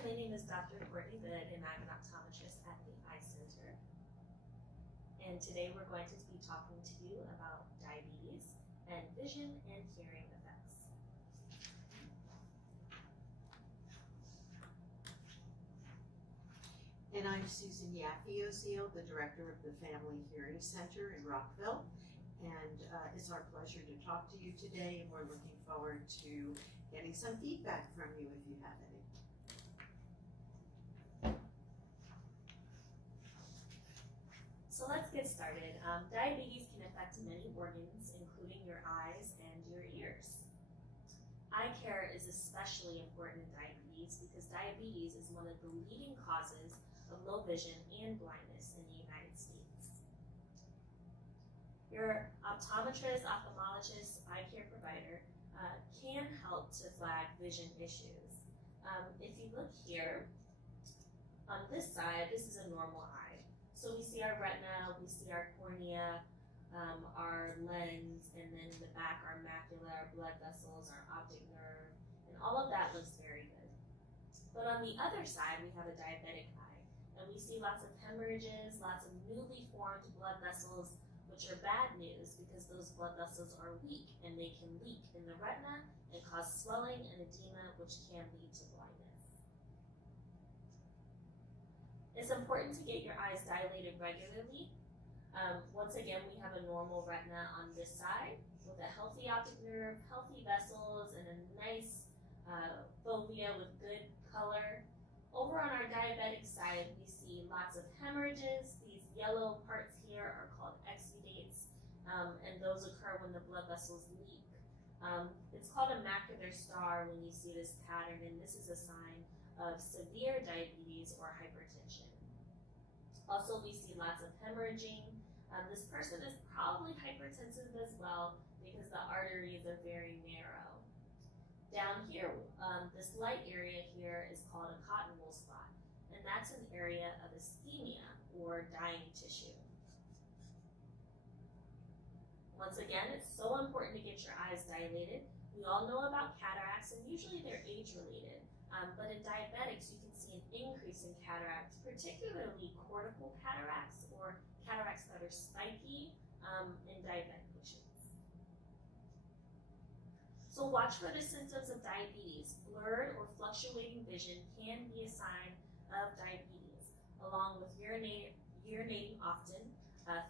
my name is Dr. Courtney Good, and I'm an optometrist at the Eye Center. And today we're going to be talking to you about diabetes and vision and hearing effects. And I'm Susan Yaffe-Oziel, the director of the Family Hearing Center in Rockville. And it's our pleasure to talk to you today, and we're looking forward to getting some feedback from you if you have any. So let's get started. Diabetes can affect many organs, including your eyes and your ears. Eye care is especially important in diabetes because diabetes is one of the leading causes of low vision and blindness in the United States. Your optometrist, ophthalmologist, eye care provider can help to flag vision issues. If you look here, on this side, this is a normal eye. So we see our retina, we see our cornea, our lens, and then in the back, our macula, our blood vessels, our optic nerve, and all of that looks very good. But on the other side, we have a diabetic eye, and we see lots of hemorrhages, lots of newly formed blood vessels, which are bad news because those blood vessels are weak and they can leak in the retina and cause swelling and edema, which can lead to blindness. It's important to get your eyes dilated regularly. Once again, we have a normal retina on this side with a healthy optic nerve, healthy vessels, and a nice fovea with good color. Over on our diabetic side, we see lots of hemorrhages. These yellow parts here are called exudates, and those occur when the blood vessels leak. It's called a macular star when you see this pattern, and this is a sign of severe diabetes or hypertension. Also, we see lots of hemorrhaging. This person is probably hypertensive as well because the arteries are very narrow. Down here, this light area here is called a cotton wool spot, and that's an area of ischemia or dying tissue. Once again, it's so important to get your eyes dilated. We all know about cataracts, and usually they're age-related. But in diabetics, you can see an increase in cataracts, particularly cortical cataracts or cataracts that are spiky in diabetic patients. So watch for the symptoms of diabetes. Blurred or fluctuating vision can be a sign of diabetes, along with urinating often,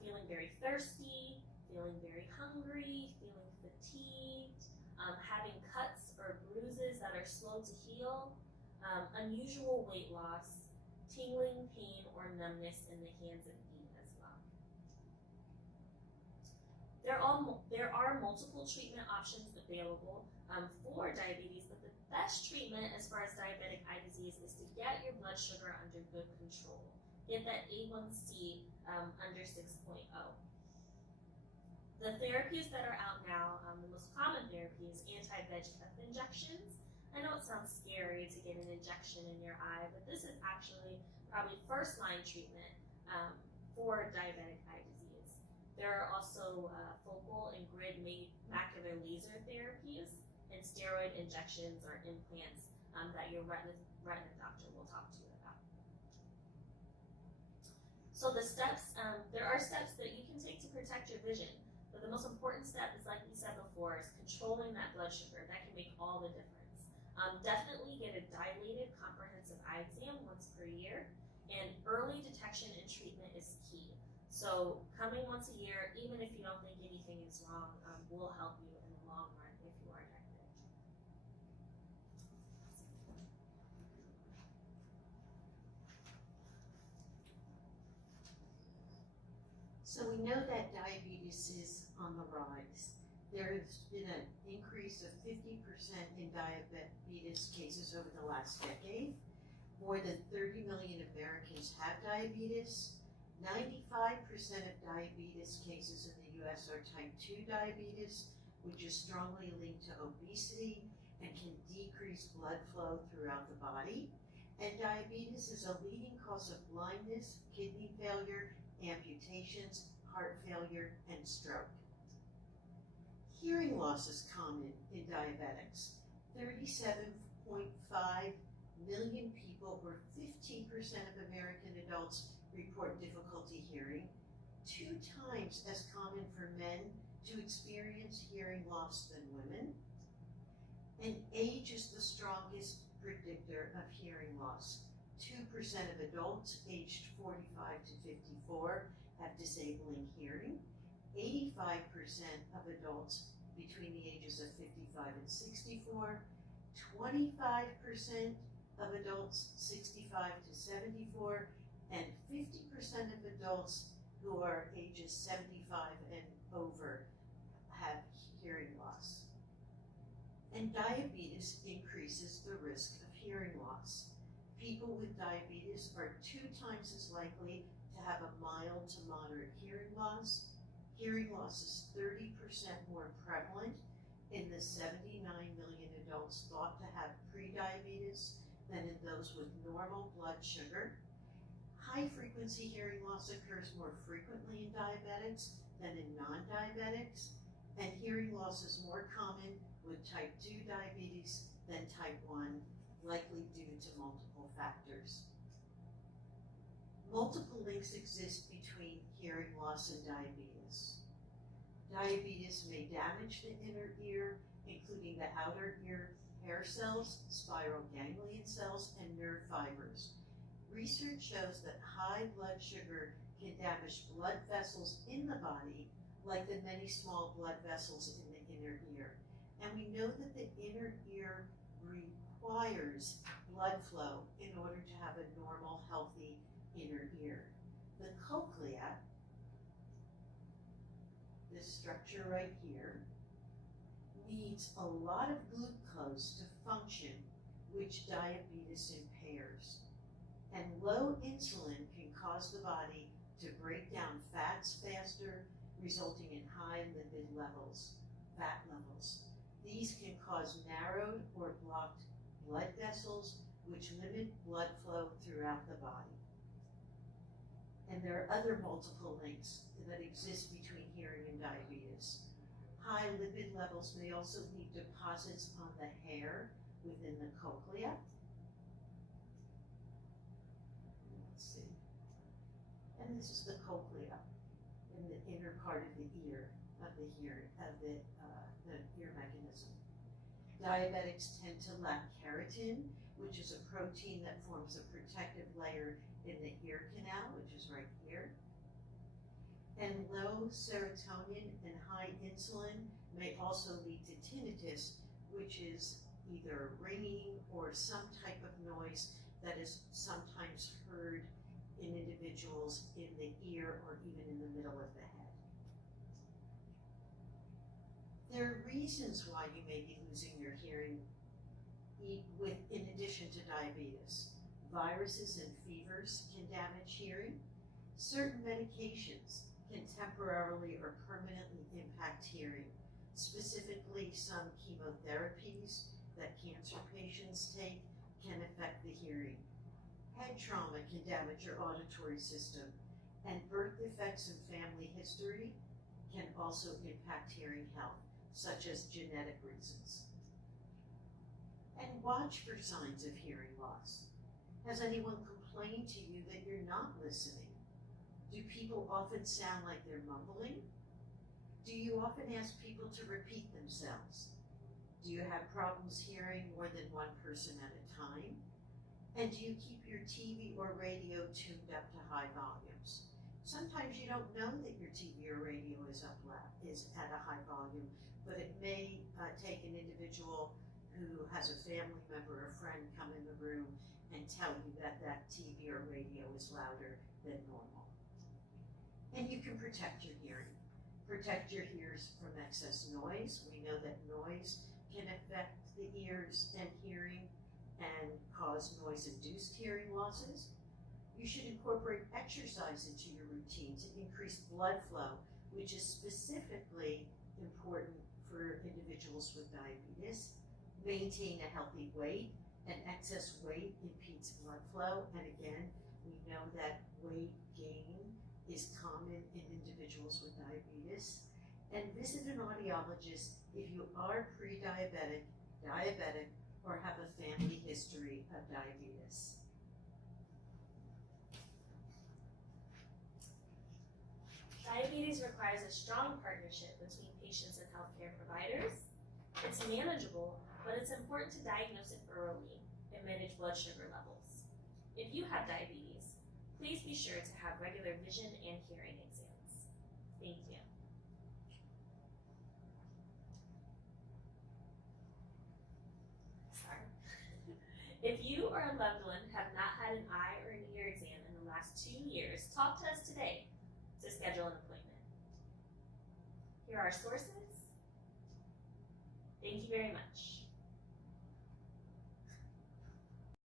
feeling very thirsty, feeling very hungry, feeling fatigued, having cuts or bruises that are slow to heal, unusual weight loss, tingling, pain, or numbness in the hands and feet as well. There are multiple treatment options available for diabetes, but the best treatment as far as diabetic eye disease is to get your blood sugar under good control. Get that A1C under 6.0. The therapies that are out now, the most common therapy is anti-VEGF injections. I know it sounds scary to get an injection in your eye, but this is actually probably first-line treatment for diabetic eye disease. There are also focal and grid macular laser therapies and steroid injections or implants that your retina doctor will talk to you about. So the steps, there are steps that you can take to protect your vision. But the most important step is, like we said before, is controlling that blood sugar. That can make all the difference. Definitely get a dilated comprehensive eye exam once per year, and early detection and treatment is key. So coming once a year, even if you don't think anything is wrong, will help you in the long run if you are diabetic. So we know that diabetes is on the rise. There has been an increase of 50% in diabetes cases over the last decade. More than 30 million Americans have diabetes. 95% of diabetes cases in the US are type 2 diabetes, which is strongly linked to obesity and can decrease blood flow throughout the body. And diabetes is a leading cause of blindness, kidney failure, amputations, heart failure, and stroke. Hearing loss is common in diabetics. 37.5 million people, or 15% of American adults, report difficulty hearing, 2 times as common for men to experience hearing loss than women. And age is the strongest predictor of hearing loss. 2% of adults aged 45 to 54 have disabling hearing. 85% of adults between the ages of 55 and 64. 25% of adults 65 to 74. And 50% of adults who are ages 75 and over have hearing loss. And diabetes increases the risk of hearing loss. People with diabetes are 2 times as likely to have a mild to moderate hearing loss. Hearing loss is 30% more prevalent in the 79 million adults thought to have prediabetes than in those with normal blood sugar. High-frequency hearing loss occurs more frequently in diabetics than in non-diabetics, and hearing loss is more common with type 2 diabetes than type 1, likely due to multiple factors. Multiple links exist between hearing loss and diabetes. Diabetes may damage the inner ear, including the outer ear hair cells, spiral ganglion cells, and nerve fibers. Research shows that high blood sugar can damage blood vessels in the body, like the many small blood vessels in the inner ear. And we know that the inner ear requires blood flow in order to have a normal, healthy inner ear. The cochlea, this structure right here, needs a lot of glucose to function, which diabetes impairs. And low insulin can cause the body to break down fats faster, resulting in high lipid levels, fat levels. These can cause narrowed or blocked blood vessels, which limit blood flow throughout the body. And there are other multiple links that exist between hearing and diabetes. High lipid levels may also leave deposits on the hair within the cochlea. Let's see. And this is the cochlea in the inner part of the ear, of the hearing, of the ear mechanism. Diabetics tend to lack keratin, which is a protein that forms a protective layer in the ear canal, which is right here. And low serotonin and high insulin may also lead to tinnitus, which is either ringing or some type of noise that is sometimes heard in individuals in the ear or even in the middle of the head. There are reasons why you may be losing your hearing in addition to diabetes. Viruses and fevers can damage hearing. Certain medications can temporarily or permanently impact hearing, specifically some chemotherapies that cancer patients take can affect the hearing. Head trauma can damage your auditory system, and birth defects and family history can also impact hearing health, such as genetic reasons. And watch for signs of hearing loss. Has anyone complained to you that you're not listening? Do people often sound like they're mumbling? Do you often ask people to repeat themselves? Do you have problems hearing more than one person at a time? And do you keep your TV or radio tuned up to high volumes? Sometimes you don't know that your TV or radio is at a high volume, but it may take an individual who has a family member or friend come in the room and tell you that that TV or radio is louder than normal. And you can protect your hearing. Protect your ears from excess noise. We know that noise can affect the ears and hearing and cause noise-induced hearing losses. You should incorporate exercise into your routine to increase blood flow, which is specifically important for individuals with diabetes. Maintain a healthy weight, and excess weight impedes blood flow. And again, we know that weight gain is common in individuals with diabetes. And visit an audiologist if you are pre-diabetic, diabetic, or have a family history of diabetes. Diabetes requires a strong partnership between patients and healthcare providers. It's manageable, but it's important to diagnose it early and manage blood sugar levels. If you have diabetes, please be sure to have regular vision and hearing exams. Thank you. Sorry. If you or a loved one have not had an eye or an ear exam in the last 2 years, talk to us today to schedule an appointment. Here are our sources. Thank you very much.